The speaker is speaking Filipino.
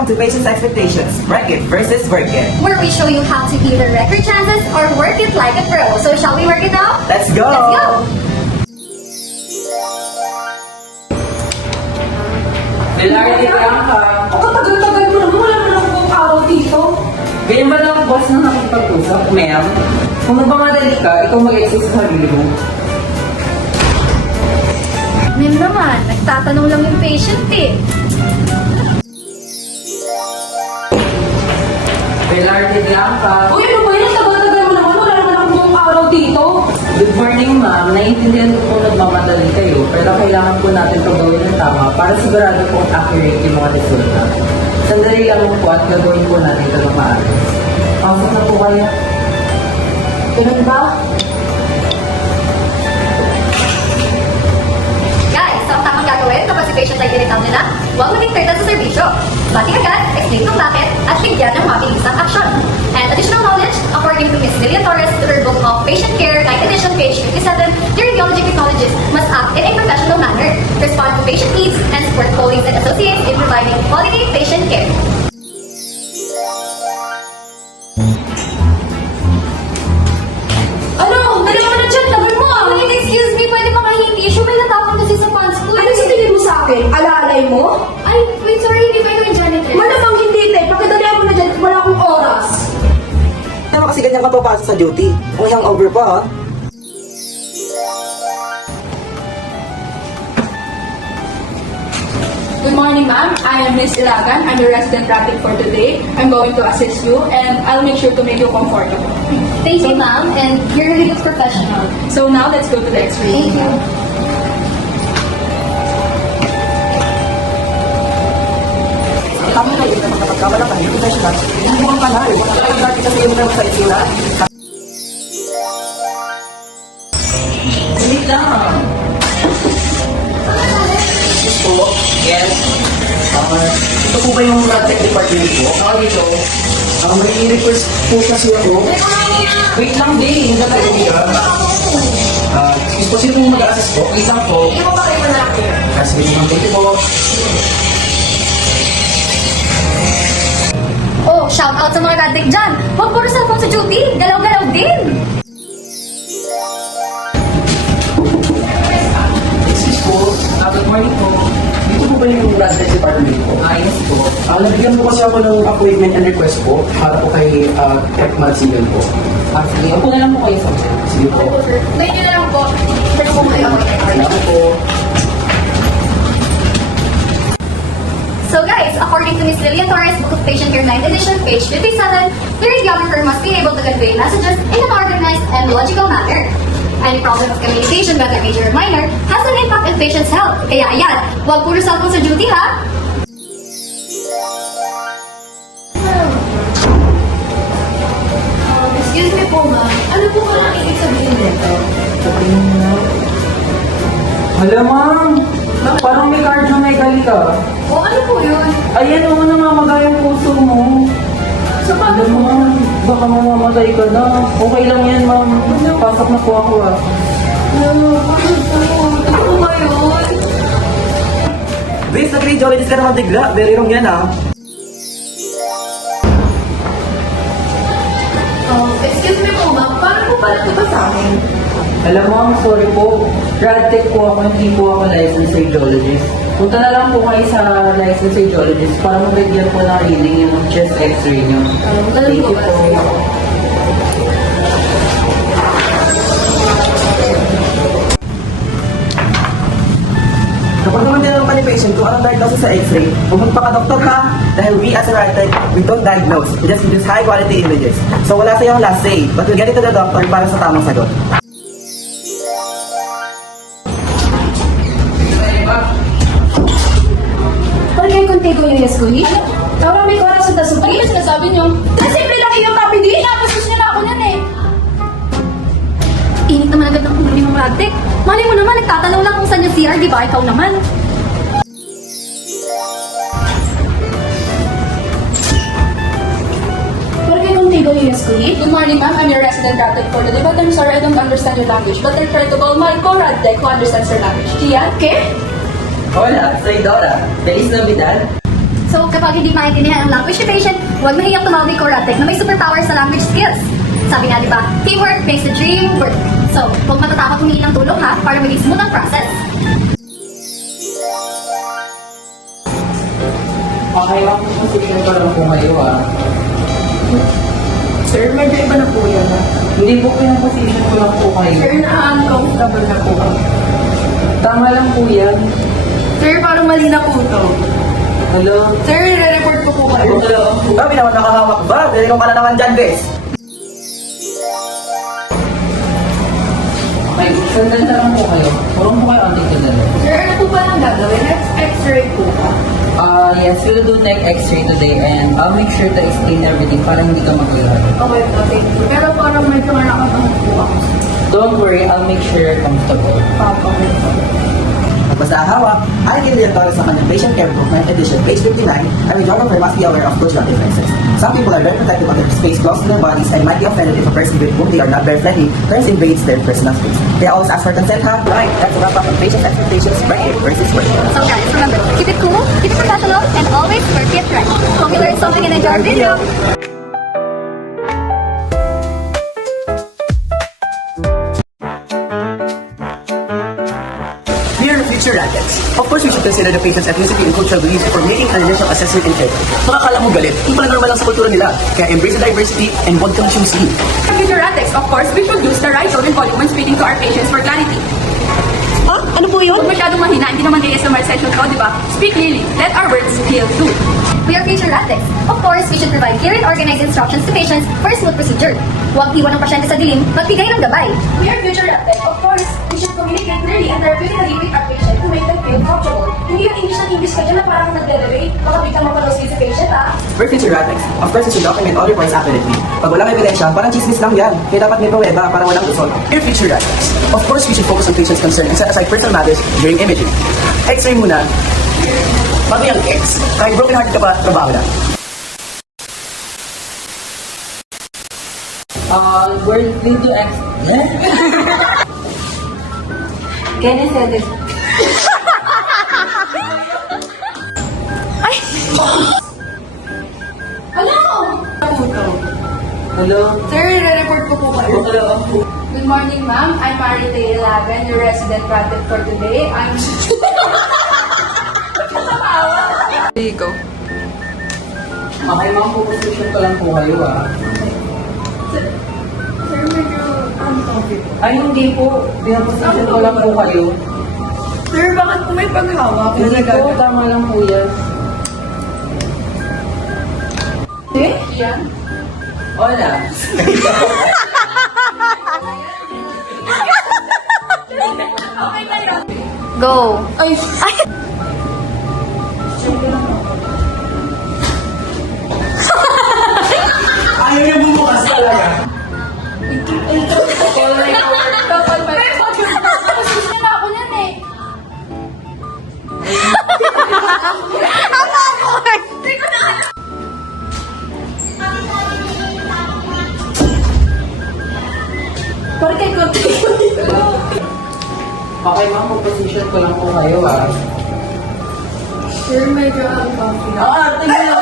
Welcome to Patient's Expectations, Wreck It versus Work It. Where we show you how to either wreck your chances or work it like a pro. So shall we work it out? Let's go! Let's go! Hilarity lang ka. Ang katagal-tagal mo naman, wala naman ako buong araw dito. Ganyan ba lang ang boss na nakikipag-usap, ma'am? Kung nagmamadali ka, ikaw mag-exercise sa sarili mo. Ma'am naman, nagtatanong lang yung patient eh. Hilarity lang ka. Uy, ano ba yun? Tagal-tagal mo naman, wala naman ako buong araw dito. Good morning, ma'am. Naiintindihan ko kung nagmamadali kayo, pero kailangan po natin ito gawin ng tama para sigurado pong accurate yung mga resulta. Sandali lang po at gagawin po natin ito ng maayos. Pasok na po kaya. Ganun ba? Guys, ang tamang gagawin kapag si patient ay irritable na, huwag maging turtle sa serbisyo. Bati agad, explain kung bakit, at bigyan ng mabilisang aksyon. And additional knowledge, according to Ms. Lilian Torres to her book of Patient Care, 9th edition, page 57, the radiology technologist must act in a professional manner, respond to patient needs, and support colleagues and associates in providing quality patient care. Ano? Dali mo na dyan, tagal mo ah. Wait, excuse me, pwede ba kayo tissue? May natapon kasi sa pants ko. Ano sinili mo sa akin? Alalay mo? Ay, wait, sorry, hindi ba ito yung janitor? Malamang hindi, te. Pakidalihan mo na dyan, wala akong oras. Ano kasi ganyan ka papasok sa duty? Kung hangover pa ha? Good morning, ma'am. I am Miss Ilagan. I'm the resident traffic for today. I'm going to assist you, and I'll make sure to make you comfortable. Thank you, ma'am, and you're really good professional. So now, let's go to the X-ray. Thank you. Tama kayo na makapagkawala ka ng professional. Hindi mo ang panahal. Wala kang dati kasi yung sa itsura. Wait lang. Po, yes. Ito po ba yung tech department po? Ako dito. May request po kasi ako. Wait lang, din. Hindi ka Excuse po, sino po mag-assist po? Wait lang po. Hindi mo pa kayo malaki. Kasi hindi thank you po. Oh, shout out sa mga gadget dyan. Huwag puro cellphone sa duty. Galaw-galaw din. Excuse po, Good morning po. dito po ba yung tech department po? Ayos po. Nabigyan po kasi ako ng appointment and request po para po kay Tech Marsigan po. Sige, upo na lang po kayo sa Sige po. Wait nyo na lang po. Pero kung kayo ako. Salamat po. So guys, according to Ms. Lilian Torres, Book of Patient Care 9th edition, page 57, the radiographer must be able to convey messages in an organized and logical manner. Any problem of communication, whether major or minor, has an impact on patient's health. Kaya ayan, huwag puro cellphone sa duty ha! Excuse me po, ma'am. Ano po ba ang ibig sabihin nito? Hala, ma'am. Parang may cardiomegaly ka. O ano po yun? Ayan, oo, namamaga yung puso mo. So, Alam mo, ma'am, baka mamamatay ka na. Okay lang yan, ma'am. Pasok na po ako, ah. ano po ba yun? Based na radiologist ka naman bigla. Very wrong yan ha. Excuse me po, ma'am. Paano po pala ito ba sa akin? Alam mo, I'm sorry po. Radtech po ako, hindi po ako licensed radiologist. Punta na lang po kayo sa licensed radiologist para mabigyan po ng reading yung chest x-ray nyo. Thank you po. Kapag naman tinanong ka ni patient kung anong diagnosis sa x-ray, pumunta ka doktor ha. Dahil we as a Radtech, we don't diagnose. We just produce high quality images. So wala sa yung last say, but we'll get it to the doctor para sa tamang sagot. Porque contigo yung eskuhi? Ahora may oras sa tasubi? Ano yung sinasabi niyo? Simple lang yung copy di. Napastos niya na ako yan eh. Init naman agad ng ulo ni Ma'am Radtech. Mali mo naman, nagtatanong lang kung saan yung CR, di ba? Ikaw naman. Porque contigo yung eskuhi? Good morning, ma'am. I'm your resident Radtech for today, but I'm sorry I don't understand your language. But I'll try to call my co-Radtech who understands your language. Kian? ¿Qué? Hola, soy Dora. Feliz Navidad. So, kapag hindi maintindihan ang language ni patient, huwag mahiyang tumawag kay Coratec na may superpower sa language skills. Sabi nga, di ba, teamwork makes the dream work. So, huwag matatakot humingi ng tulong ha, para maging smooth ang process. Okay, ma'am, position ko lang po kayo Sir, medyo iba na po yan. Hindi po position ko lang po kayo. Sir, na-uncomfortable na po ako. Tama lang po yan. Sir, parang mali na po ito. Hello? Sir, re-report ko po kayo. Hello? Grabe naman nakahawak ba? Dali ka na naman dyan, bes. Okay, sandal na lang po kayo. Huwag po kayo antik na lang. Sir, ano po ba nang gagawin? X-ray po ba? Yes, we'll do neck x-ray today and I'll make sure to explain everything para hindi ka magulat. Okay po, thank you. Pero parang medyo nakakatakot po ako. Don't worry, I'll make sure you're comfortable. Okay po. Basta hawak, I can read sa kanyang patient care book 9th edition, page 59, and we don't must be aware of those job differences. Some people are very protective of their space close to their bodies and might be offended if a person with whom they are not very friendly turns invades their personal space. They always ask for consent, ha? Right, that's a wrap up on patient expectations, right here versus work. So guys, remember, keep it cool, keep it professional, and always work it right. Hope you learned something and enjoy our video. Dear future rackets, of course we should consider the patient's ethnicity and cultural beliefs for making an initial assessment and care. Makakala mo galit, yung pala normal lang sa kultura nila. Kaya embrace the diversity and huwag kang choosy. Future ethics, of course, we should use the right tone and volume when speaking to our patients for clarity. Ano po yun? Huwag masyadong mahina, hindi naman ASMR session ko, di ba? Speak clearly, let our words feel true. We are future ethics. Of course, we should provide clear and organized instructions to patients for a smooth procedure. Huwag iwan ang pasyente sa dilim, magbigay ng gabay. We are future ethics. Of course, we should communicate clearly and therapeutically with our patient to make them feel comfortable. Hindi yung English ka dyan na parang nagde-debate. Baka biglang mapalusig sa patient, ha? For future rackets, of course we should document all reports accurately. Pag walang ebidensya, parang chismis lang yan. Kaya dapat may pruweba para walang lusot. Dear future rackets, of course we should focus on patient's concern and set aside personal matters during imaging. X-ray muna. Bago yung X, kahit broken heart ka pa, trabaho na. We're going to Can you say this? Hello! Hello? Sir, re-report ko po kayo. Hello? Good morning, ma'am. I'm Marita 11, your resident rabbit for today. I'm... Go. Okay, ma'am, position ko lang po kayo Sir, medyo uncomfortable. Ay, hindi po. Position ko lang po kayo. Sir, bakit po may paghawak? Hindi po, tama lang po yan. Eh? Yan? Hola. Okay na yun. Go. Ay, Ayaw niya bumukas talaga. kapal pa yun. Tapos gusto na ako niyan eh. Parang kay Kunti. Okay, ma'am, position ko lang po kayo Sir, medyo uncomfortable. tingnan